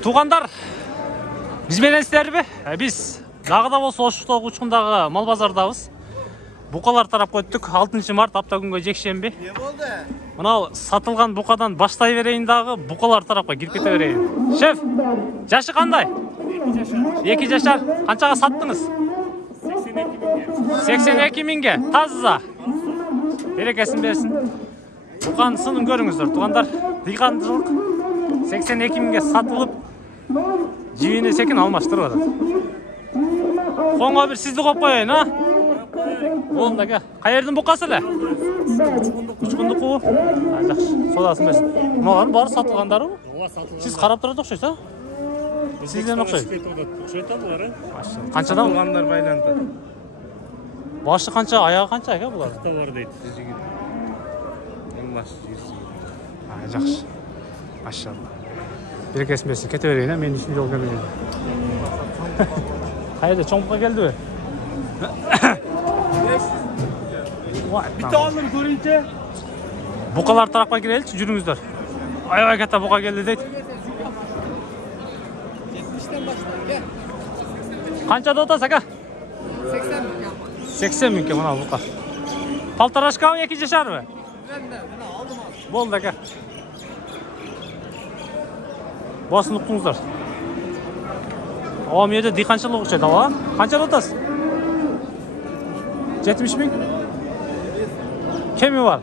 Туғандар, біз мененсіздербі? Біз дагы да болса Ошуктогу учкундагы мал базардабыз. Букалар тарап көттүк. 6 март апта күнгө жекшемби. Не болду? Мына сатылган букадан баштай берейин дагы, букалар тарапка кирип кете берейин. Шеф, жашы кандай? 2 жашар. Канчага саттыңыз? 82 миңге. Таза. Берекесин берсин. Буканын сынын көрүңүздөр, туугандар. Дыйканчылык 82 миңге сатылып, жибини секин алмаштырып атат. Коңго бир сизди коюп коеюн, а? Болду ага. Каердин букасы эле? Учкундуку. Жакшы. Содасын берсин. Муналардын баары сатылгандарбы? Ооба, сатылган. Сиз карап турат окшойсуз, а? Сизден окшойт. Окшойт булар, э? Канчадан Алгандар байланды. Башы канча, аягы канча экен булар? Бар дейт. Аллаш жирси. Жакшы. Машалла. Берекесин берсин. Кете берейин, мен ишин жол келмейм. Кайда чоңкуга келдиби? Bitti aldım görünce. Bukalar tarafına girelim, жүрүңүздөр. Аябай ката бука келди дейт. 70'ten başlayın gel. Канчада отасыз ака? 80 bin. 80 миңге мына бука. Полторашкабы 2 жашарбы? Ben de bunu aldım. Болду ака. Басын уктуңуздар. О, мээде дыйканчылык окшойт, ала. Канчада отасыз? 70 миң? Kemi var.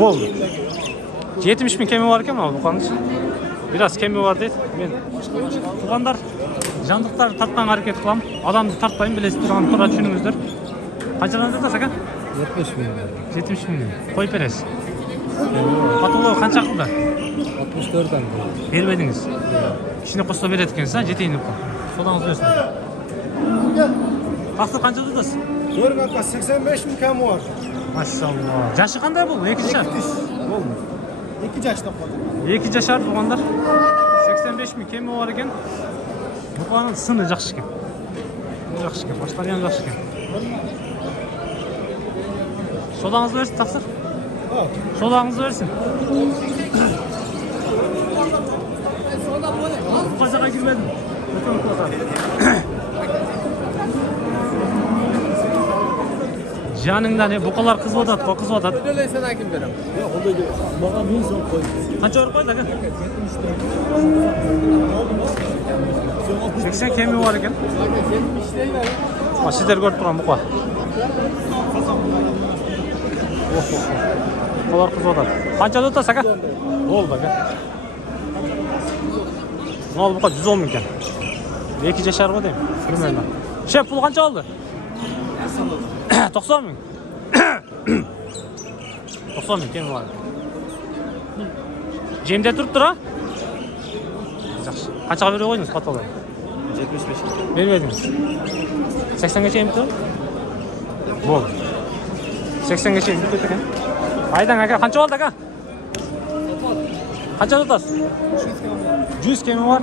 Bol. 70 bin kemi var eкен буканын. Biraz kemi var дейт. Мен тугандар жандыктарды тартканга аракет кылам. Адамды тартпайм, билесиз турган туура түшүнүңүздөр. Канчадан жатасыз ака? 70 bin. 70 миң. Коюп бересиз. Патология канча кылды? 64 dan. Бербедиңиз. Ишине косто берет экенсиз, а? Жетейин деп. Содаңыз берсин. Акты канча жатасыз? 85 bin kemi var. Maşallah. Жашы кандай бул? 2 жашар. Oldu. 2 yaşta kaldı. 2 жашар тугандар. 85 миң кеми бар экен. Буканын сыны жакшы экен. Жакшы экен, баштарыгы жакшы экен. Содаңызды берсин, таксыр. Содаңызды берсин. Букасага кирбедим. Өтөнүп калган. Жаныңда не букалар кызып атат, кызып атат. Öyle sen hakim verem. Yok o da bana bin son koy. Канча барып койду ака? 80 кеми бар экен. 70 değil ver. Сиздер көрүп турган бука. Букалар кызып атат. Канчада атасыз ака? Болду ака. Мына бука 110 миң экен. 2 жашар го дейм. Примерно. Шеп, бул канча болду? 90 миң. 90 миң кеми бар. Жемде туруптур, а? Жакшы. Канчага бере койдуңуз патология? 75. Бербедиңиз. 80ге чейин бүтүп? Болду. 80ге чейин бүтөт экен. Айдан ака, канча болду ака? Канча атасыз? 100 кеми бар.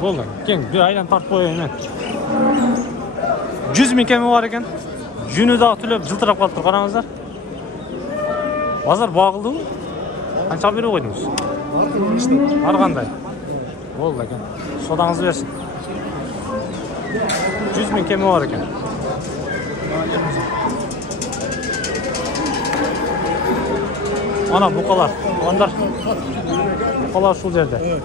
Болду. Кең, бир айдан тартып коеюн мен. 100 миң кеми бар экен. Жүнү дагы түлөп жылтырап калыптыр, караңыздар. Базар багылдыбы? Канча бере койдуңуз? Ар кандай? Болду экен. Содаңызды берсин. 100 миң кеми бар экен. Ана букалар, тугандар. Букалар ушул жерде.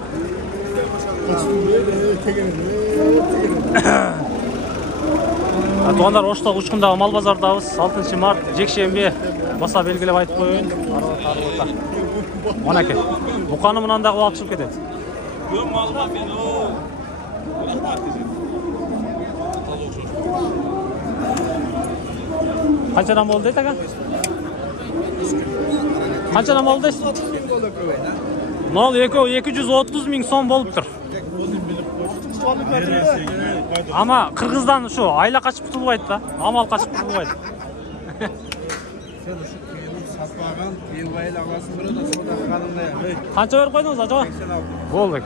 Тугандар, Оштогу учкундагы мал базардабыз. 6 март жекшемби. Баса белгилеп айтып коеюн. Мына экен. Буканы мындан дагы алып чыгып кетет. Канчадан болду дейт ака? Канчадан болду дейсиз? Мал 230 миң сом болуптур. Ama Kırgız'dan şu ayla kaçıp tutulmaydı da. Amal kaçıp tutulmaydı. Sen şu kıyını satmagan yılbayla alasın burada soda kalında ya. Kança verip koydunuz acaba? 86. Boldu.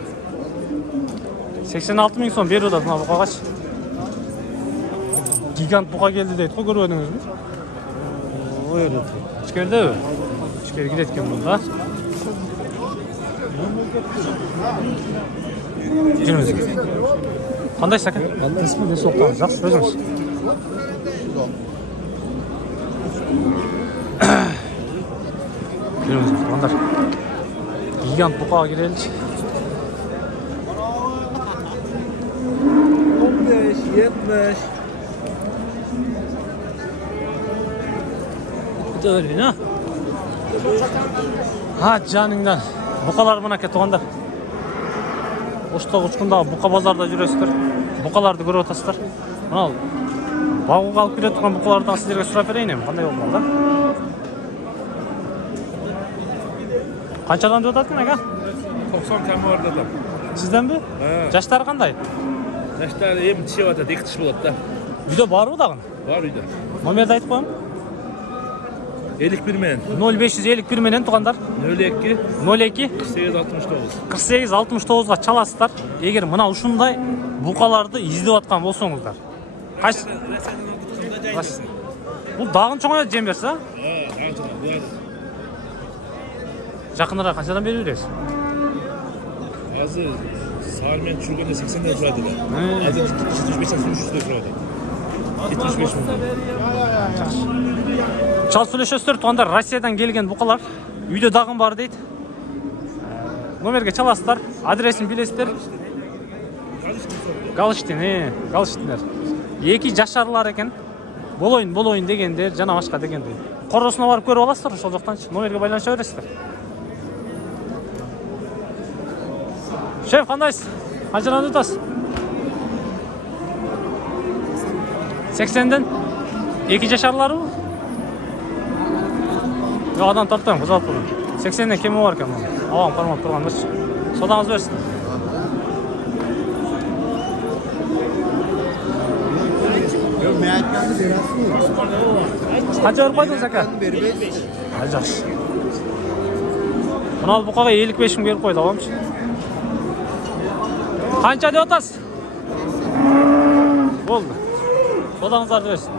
86 ming so'm berib o'tadi bu qog'oz. Gigant buqa keldi deydi, ko'rdingizmi? O'ydi. Ichkarida. Ichkariga ketgan bunda. Жүріңіз. Қандай сака? Исмінде соқтаңыз. Жақсы өзіңіз. Жүріңіз, туғандар. Гигант бұқаға келелі. 15-70. Öyle ha? Ha canından. Buqalar mına ke tuğanдар. Oşta uçkunda buqa bazarda жүресіздер. Buqalardı көріп отырсыздар. Мынау бағуға алып келе тұрған buqalarдан сіздерге сұрап берейін ем. Қандай болды да? Қаншадан өтатын аға? 90 кәмі бар дадым. Сізден бе? Жаштары қандай? Жаштары ем тішеп атады, 2 тіш болады да. Үйде бар бұдағын? Бар үйде. Номерді айтып қойым? 51 мен. 0551 менен туғандар. 02 02 48-69. 48-69-ға чаласыздар. Егер мына ушундай буқаларды издеп атқан болсоңуздар. Бұл дағын чоңая жем берсе? Жақынырақ қаншадан беріп жүресіз? Азыр сармен жүргенде 80-ден тұрады да. Азыр 75-300-ден тұрады. 75 мың. Чал сүйлөшөсүздөр туғандар, Россиядан келген буқалар. Үйде дағын бар дейді. Номерге чаласыздар, адресін білесіздер. Галыштин, Галыштинер. Эки жашарлар екен. Болойын дегендер, жана башка дегендер. Коросуна барып көрүп аласыздар, ошол жактан номерге байланыша бересиздер. Шеф, кандайсыз? Канчадан утасыз? 80-ден? Эки жашарлары бу? Yok adam tarttım, kızalt bunu. 80'den kemi var ki ama. Avam parmak durgan biz. Sodanız versin. Yok meyatlarını biraz Kaça verip koydun Zaka? Acak. Bunu al bu kadar 55 bin verip koydu, avammış. Kança de otas? Oldu. Sodanızlar versin.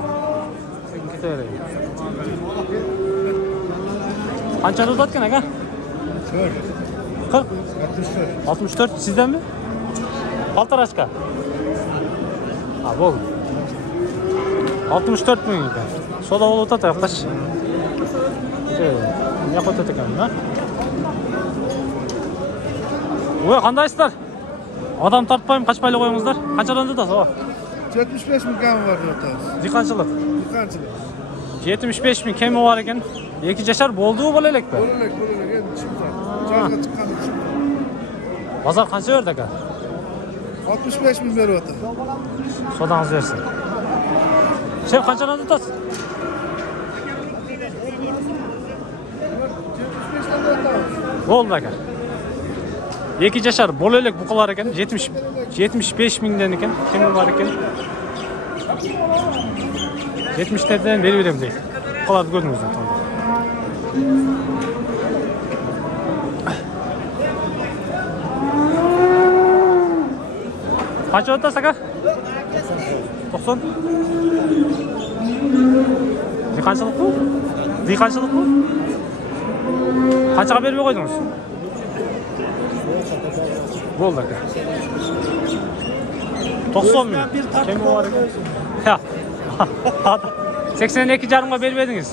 Git öyle. Kançada uzatken aga? 40. 64. Sizden mi? Paltaraşka. Ha bol. 64 bin ekan. Soda ol o'tata yoqdash. Yoq o'tata ekan, ha? Voy, qandaysizlar? Adam tartpayım, qaçpayla qo'yingizlar. Qanchadan tutasiz, o? 75 bin kemi var yotasiz. Diqanchilik. 75 bin kemi var ekan. Eki jashar bo'ldi-ku bolalak be. Bolalak endi chiqdi. Joyga chiqqani chiqdi. Bozor qancha berdi aka? 65 bin beryapti. Sodangiz bersin. Şef qanchadan tutasiz? 75 dan o'tamiz. Bo'ldi aka. Eki jashar bolalak buqalar ekan, 75 mingdan ekan, kemi bor ekan. 70'lerden beri verem deydi. Buqalarni ko'rdingizlar. Qancha o'tasiz aka? 90. Diqanchilik bu? Diqanchilik bu? Qanchaga bermay qo'ydingiz? Bo'ldi aka. 90 ming. Kemi bor ekan. Ya. 82,5'a bermediniz.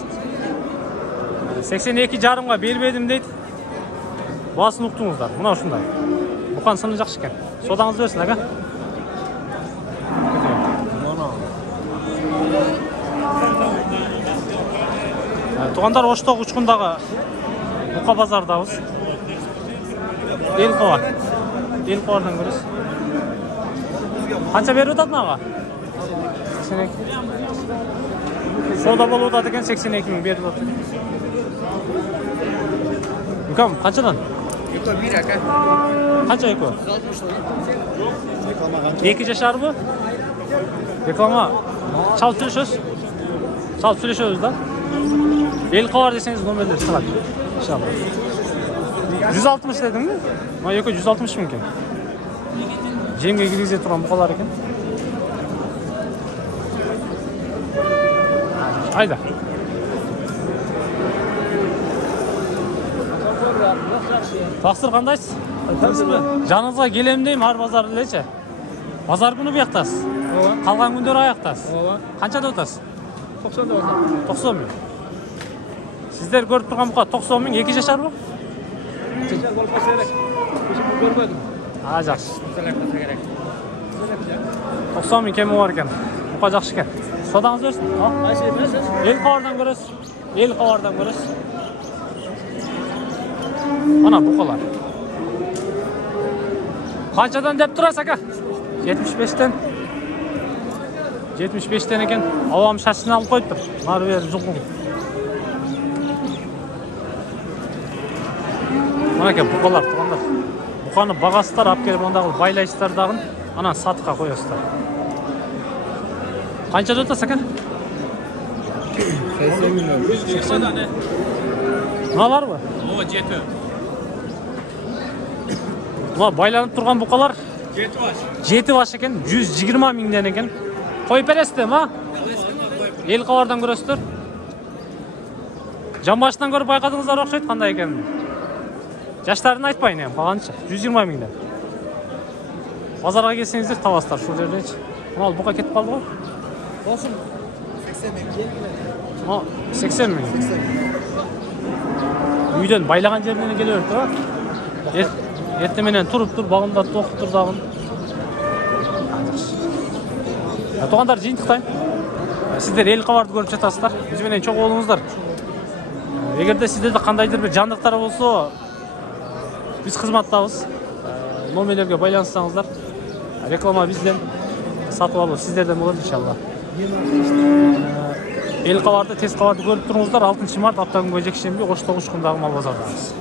82,5'a bermedim deydi. Baсын uqdingizlar. Mına shunday. Buqan sini yaxshi ekan. Sodangizni bersin aka. Туғандар Оштоқ учкундағы Буқа базардабыз. Элқова. Элқовадан көресіз. Қанша беріп өтатын аға? 82. Сода болып өтады екен 82 мың беріп өтады. Үкем, қаншадан? Eko 1 aka. Қанша еко? 2 жашар bu? Reklama. Çalıp söylüyoruz da. Elqavar deseniz nomerleri sırat. İnşallah. 160 dedin mi? Ma yok 160 mümkün. Cemge girgizde turan bu kadar eken. Hayda. Тақсыр қандайсыз? Жаныңызға келем деймін ар базар элечи. Базар күні бұяқтасыз? Қалған күндер аяқтасыз? Қаншада отасыз? 90'da orada. 90 мың. Сіздер көріп тұрған бұқа 90 мың 2 жашар бұл? Geçer bol paşayarak. Peşimi görmedim. Жақсы. 90 мың кемі бар екен. Бұқа жақсы екен. Содаңыз өрсін. Ayşe nasıl? Ел қауардан көресіз. Ел қауардан көресіз. Ана бұқалар. Қаншадан деп тұрасыз ака? 75-тен. 75-тен екен. Ауам шашын алып қойып тұр. Нар бері жұқың. Мына екен бұқалар тұрғандар. Бұқаны бағасыздар, ап келіп ондағы байлайсыздар дағын. Ана сатыққа қоясыздар. Қаншада отасыз ака? 80 milyon. Мыналар ба? O ceti. Мына байланып тұрған бұқалар Ceti var. 7 баш екен, 120 мыңден екен. Қойып бересіздер ма? Ел қауардан көресіздер. Жамбашынан көріп байқадыңыздар оқшайды қандай екен. Жаштарын айтпайын ем, қалғанша 120 мыңден. Базарға келсеңіздер табасыздар шул жерден. Мынау бұқа кетіп қалды ғой. Olsun. 80 bin. 80 мың. Үйден байлаған жерінен келе берді ма? Ертеменен тұрып тұр, бағымда тоқып тұр дағын. Тоғандар жиынтықтайын. Сіздер ел қаварды көріп жатасыздар. Бізбенен чоқ болыңыздар. Егерде сіздерде қандайдыр бір жандықтар болса, біз қызматтабыз. Номерлерге байланыстыңыздар. Реклама бізден, сатып алу сіздерден болады иншалла. Ел қаварды, тез қаварды көріп тұрыңыздар. 6 март апта күнгі жексенбі Қоштау ұшқындағы мал базардамыз.